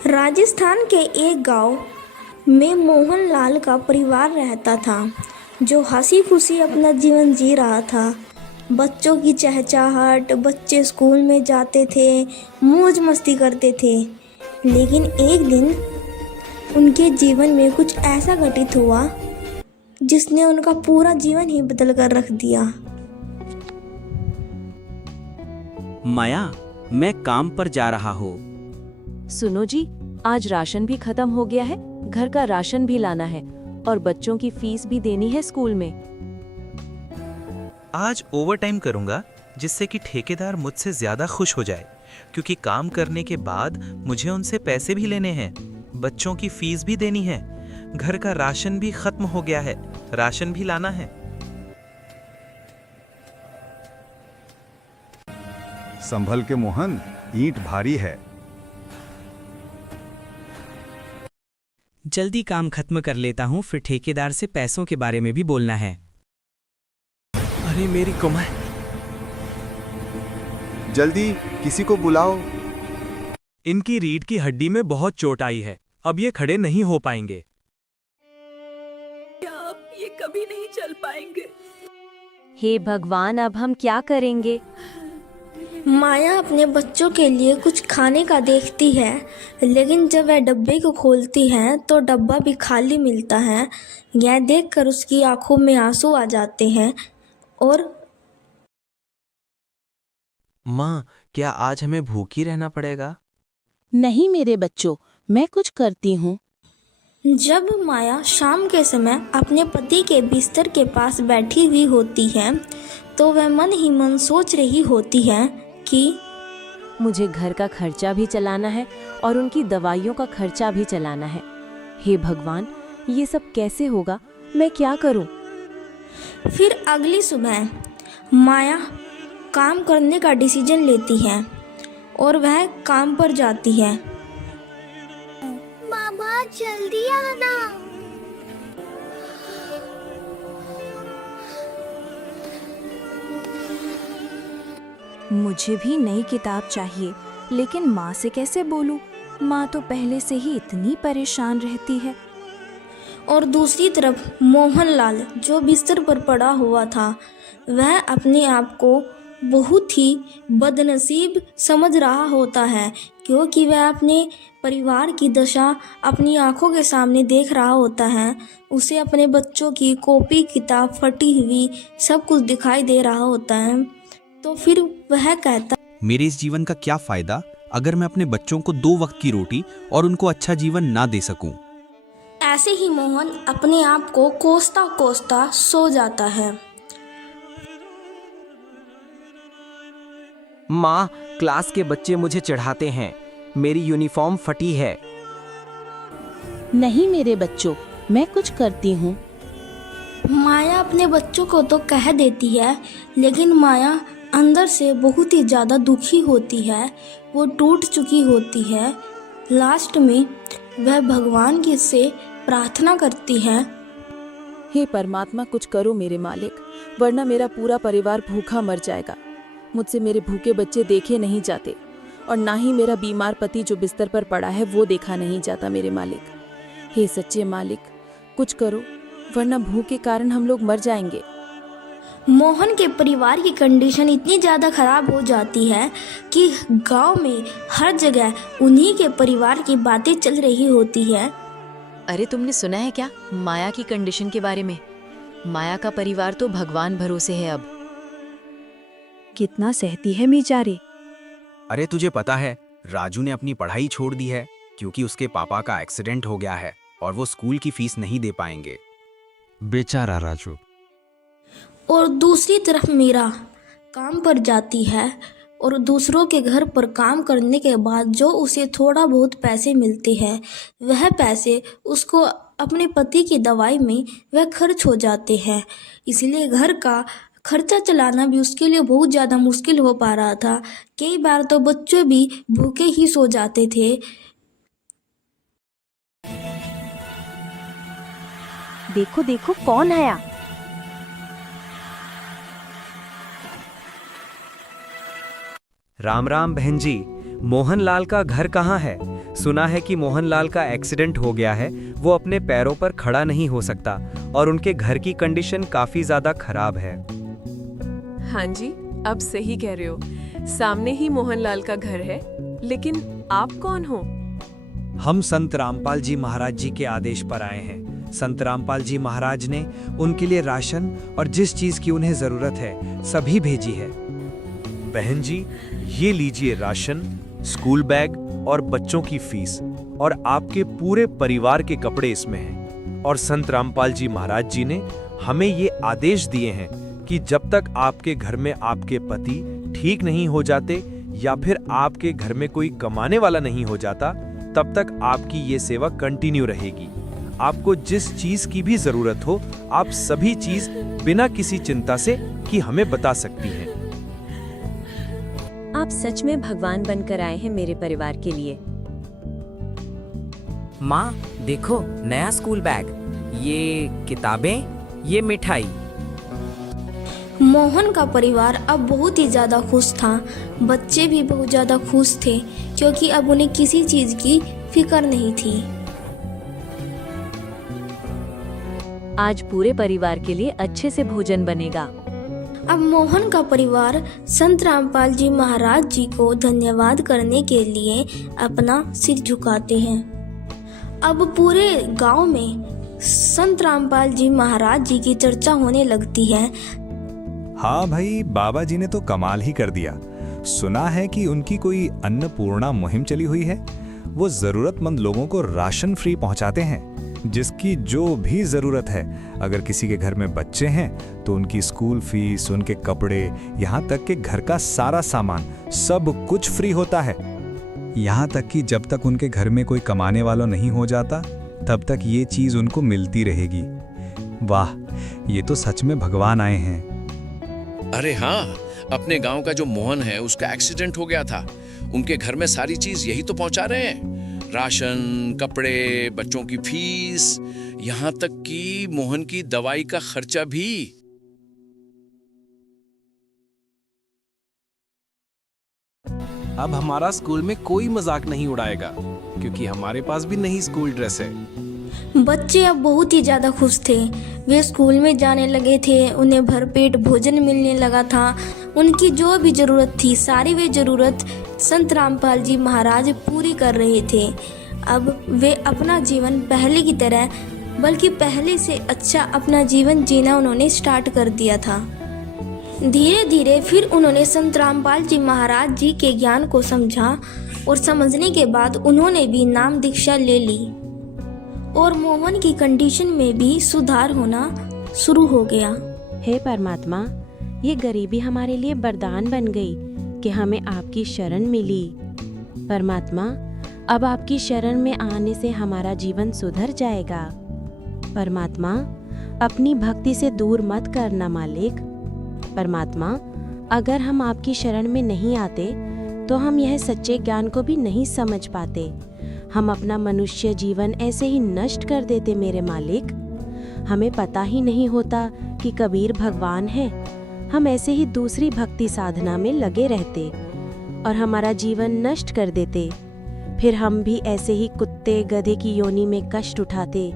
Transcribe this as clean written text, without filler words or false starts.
राजस्थान के एक गांव में मोहनलाल का परिवार रहता था, जो हंसी खुशी अपना जीवन जी रहा था। बच्चों की चहचहाहट, बच्चे स्कूल में जाते थे, मौज मस्ती करते थे। लेकिन एक दिन उनके जीवन में कुछ ऐसा घटित हुआ जिसने उनका पूरा जीवन ही बदल कर रख दिया। माया, मैं काम पर जा रहा हूँ। सुनो जी, आज राशन भी खत्म हो गया है। घर का राशन भी लाना है और बच्चों की फीस भी देनी है स्कूल में। आज ओवरटाइम करूंगा, जिससे कि ठेकेदार मुझसे ज्यादा खुश हो जाए, क्योंकि काम करने के बाद मुझे उनसे पैसे भी लेने हैं, बच्चों की फीस भी देनी है, घर का राशन भी खत्म हो गया है, राशन भी लाना है। संभल के मोहन, ईंट भारी है। जल्दी काम खत्म कर लेता हूँ, फिर ठेकेदार से पैसों के बारे में भी बोलना है। अरे मेरी कमाई! जल्दी किसी को बुलाओ। इनकी रीढ़ की हड्डी में बहुत चोट आई है, अब ये खड़े नहीं हो पाएंगे। अब ये कभी नहीं चल पाएंगे। हे भगवान, अब हम क्या करेंगे? माया अपने बच्चों के लिए कुछ खाने का देखती है, लेकिन जब वह डब्बे को खोलती है तो डब्बा भी खाली मिलता है। यह देखकर उसकी आंखों में आंसू आ जाते हैं। और माँ, क्या आज हमें भूखी रहना पड़ेगा? नहीं मेरे बच्चों, मैं कुछ करती हूँ। जब माया शाम के समय अपने पति के बिस्तर के पास बैठी हुई होती है, तो वह मन ही मन सोच रही होती है कि मुझे घर का खर्चा भी चलाना है और उनकी दवाइयों का खर्चा भी चलाना है। हे भगवान, ये सब कैसे होगा? मैं क्या करूं? फिर अगली सुबह माया काम करने का डिसीजन लेती है और वह काम पर जाती है। मामा जल्दी आना। मुझे भी नई किताब चाहिए, लेकिन माँ से कैसे बोलूं? माँ तो पहले से ही इतनी परेशान रहती है। और दूसरी तरफ मोहनलाल, जो बिस्तर पर पड़ा हुआ था, वह अपने आप को बहुत ही बदनसीब समझ रहा होता है, क्योंकि वह अपने परिवार की दशा अपनी आंखों के सामने देख रहा होता है। उसे अपने बच्चों की कॉपी किताब फटी हुई सब कुछ दिखाई दे रहा होता है। तो फिर वह कहता, मेरे इस जीवन का क्या फायदा अगर मैं अपने बच्चों को 2 वक्त की रोटी और उनको अच्छा जीवन ना दे सकूं। ऐसे ही मोहन अपने आप को कोसता कोसता सो जाता है। माँ, क्लास के बच्चे मुझे चढ़ाते हैं, मेरी यूनिफॉर्म फटी है। नहीं मेरे बच्चों, मैं कुछ करती हूँ। माया अपने बच्चों को तो कह देती है, लेकिन माया अंदर से बहुत ही ज़्यादा दुखी होती है। वो टूट चुकी होती है। लास्ट में वह भगवान की से प्रार्थना करती है, हे परमात्मा, कुछ करो मेरे मालिक, वरना मेरा पूरा परिवार भूखा मर जाएगा। मुझसे मेरे भूखे बच्चे देखे नहीं जाते और ना ही मेरा बीमार पति जो बिस्तर पर पड़ा है वो देखा नहीं जाता मेरे मालिक। हे सच्चे मालिक, कुछ करो, वरना भूख के कारण हम लोग मर जाएंगे। मोहन के परिवार की कंडीशन इतनी ज़्यादा ख़राब हो जाती है कि गांव में हर जगह उन्हीं के परिवार की बातें चल रही होती है। अरे तुमने सुना है क्या माया की कंडीशन के बारे में? माया का परिवार तो भगवान भरोसे है अब। कितना सहती है बेचारी। अरे तुझे पता है, राजू ने अपनी पढ़ाई छोड़ दी है क्योंकि उसके पापा का एक्सीडेंट हो गया है और वो स्कूल की फीस नहीं दे पाएंगे। बेचारा राजू। और दूसरी तरफ मीरा काम पर जाती है और दूसरों के घर पर काम करने के बाद जो उसे थोड़ा बहुत पैसे मिलते हैं, वह पैसे उसको अपने पति की दवाई में वह खर्च हो जाते हैं। इसलिए घर का खर्चा चलाना भी उसके लिए बहुत ज़्यादा मुश्किल हो पा रहा था। कई बार तो बच्चे भी भूखे ही सो जाते थे। देखो देखो कौन आया। राम राम बहन जी, मोहनलाल का घर कहाँ है? सुना है कि मोहनलाल का एक्सीडेंट हो गया है, वो अपने पैरों पर खड़ा नहीं हो सकता और उनके घर की कंडीशन काफी ज्यादा खराब है। हाँ जी, अब सही कह रहे हो। सामने ही मोहनलाल का घर है, लेकिन आप कौन हो? हम संत रामपाल जी महाराज जी के आदेश पर आए हैं। संत रामपाल जी महाराज ने उनके लिए राशन और जिस चीज की उन्हें जरूरत है सभी भेजी है। बहन जी, ये लीजिए राशन, स्कूल बैग और बच्चों की फीस, और आपके पूरे परिवार के कपड़े इसमें हैं। और संत रामपाल जी महाराज जी ने हमें ये आदेश दिए हैं कि जब तक आपके घर में आपके पति ठीक नहीं हो जाते या फिर आपके घर में कोई कमाने वाला नहीं हो जाता, तब तक आपकी ये सेवा कंटिन्यू रहेगी। आपको जिस चीज की भी जरूरत हो, आप सभी चीज बिना किसी चिंता से कि हमें बता सकती हैं। आप सच में भगवान बनकर आए हैं मेरे परिवार के लिए। माँ देखो, नया स्कूल बैग, ये किताबें, ये मिठाई। मोहन का परिवार अब बहुत ही ज़्यादा खुश था। बच्चे भी बहुत ज़्यादा खुश थे क्योंकि अब उन्हें किसी चीज़ की फिक्र नहीं थी। आज पूरे परिवार के लिए अच्छे से भोजन बनेगा। अब मोहन का परिवार संत रामपाल जी महाराज जी को धन्यवाद करने के लिए अपना सिर झुकाते हैं। अब पूरे गांव में संत रामपाल जी महाराज जी की चर्चा होने लगती है। हाँ भाई, बाबा जी ने तो कमाल ही कर दिया। सुना है कि उनकी कोई अन्नपूर्णा मुहिम चली हुई है। वो जरूरतमंद लोगों को राशन फ्री पहुंचाते हैं, जिसकी जो भी जरूरत है। अगर किसी के घर में बच्चे हैं तो उनकी स्कूल फीस, उनके कपड़े, यहाँ तक कि घर का सारा सामान, सब कुछ फ्री होता है। यहाँ तक कि जब तक उनके घर में कोई कमाने वाला नहीं हो जाता, तब तक ये चीज उनको मिलती रहेगी। वाह, ये तो सच में भगवान आए हैं। अरे हाँ, अपने गांव का जो मोहन है उसका एक्सीडेंट हो गया था। उनके घर में सारी चीज यही तो पहुंचा रहे हैं, राशन, कपड़े, बच्चों की फीस, यहाँ तक कि मोहन की दवाई का खर्चा भी। अब हमारा स्कूल में कोई मजाक नहीं उड़ाएगा क्योंकि हमारे पास भी नई स्कूल ड्रेस है। बच्चे अब बहुत ही ज़्यादा खुश थे। वे स्कूल में जाने लगे थे, उन्हें भरपेट भोजन मिलने लगा था। उनकी जो भी ज़रूरत थी, सारी वे ज़रूरत संत रामपाल जी महाराज पूरी कर रहे थे। अब वे अपना जीवन पहले की तरह, बल्कि पहले से अच्छा अपना जीवन जीना उन्होंने स्टार्ट कर दिया था। धीरे धीरे फिर उन्होंने संत रामपाल जी महाराज जी के ज्ञान को समझा और समझने के बाद उन्होंने भी नाम दीक्षा ले ली और मोहन की कंडीशन में भी सुधार होना शुरू हो गया। हे परमात्मा, ये गरीबी हमारे लिए वरदान बन गई कि हमें आपकी शरण मिली। परमात्मा, अब आपकी शरण में आने से हमारा जीवन सुधर जाएगा। परमात्मा, अपनी भक्ति से दूर मत करना मालिक। परमात्मा, अगर हम आपकी शरण में नहीं आते तो हम यह सच्चे ज्ञान को भी नहीं समझ पाते। हम अपना मनुष्य जीवन ऐसे ही नष्ट कर देते मेरे मालिक। हमें पता ही नहीं होता कि कबीर भगवान है। हम ऐसे ही दूसरी भक्ति साधना में लगे रहते और हमारा जीवन नष्ट कर देते। फिर हम भी ऐसे ही कुत्ते गधे की योनि में कष्ट उठाते।